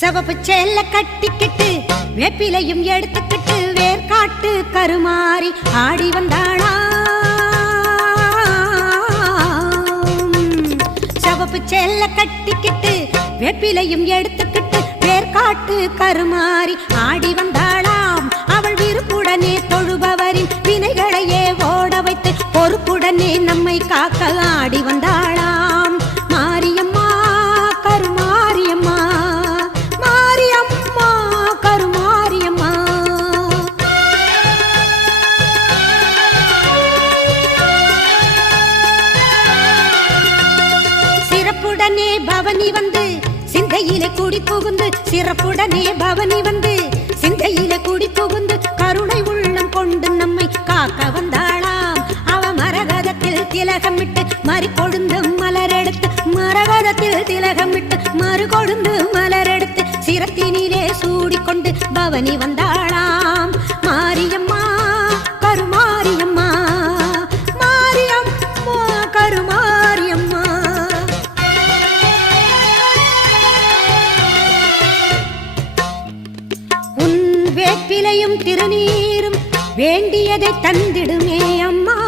சிவப்பு சேல கட்டிக்கிட்டு வேப்பிலையும் எடுத்துக்கிட்டு வேர்காட்டு கருமாறி ஆடி வந்தாளா. சிவப்பு சேல கட்டிக்கிட்டு வேப்பிலையும் எடுத்துக்கிட்டு வேர்காட்டு கருமாறி ஆடி வந்தாளாம். அவள் விருப்புடனே தொழுபவரின் வினைகளையே ஓட வைத்து பொறுப்புடனே நம்மை காக்க ஆடி வந்தாளாம். மாரியம்மா கருமாரியம்மா, மாரியம்மா கருமாரியம்மா. சிறப்புடனே பவனி வந்து சிந்தையிலே கூடி புகுந்து, சிறப்புடனே பவனி வந்து சிந்தையிலே கூடி புகுந்து கருணை உள்ளம் கொண்டு நம்மை காக்க வந்தாளாம். அவ மரகதத்தில் திலகமிட்டு மறுகொழுந்து மலரெடுத்து, மரகதத்தில் திலகமிட்டு மறுகொழுந்து மலரெடுத்து சிரத்தினிலே சூடிக்கொண்டு பவனி வந்தாளாம். மாரியம்மா கருமாரியம்மா, மாரியம்மா கருமாரியம்மா. உன் வேப்பிலையும் திருநீரும் வேண்டியதை தந்திடுமே அம்மா.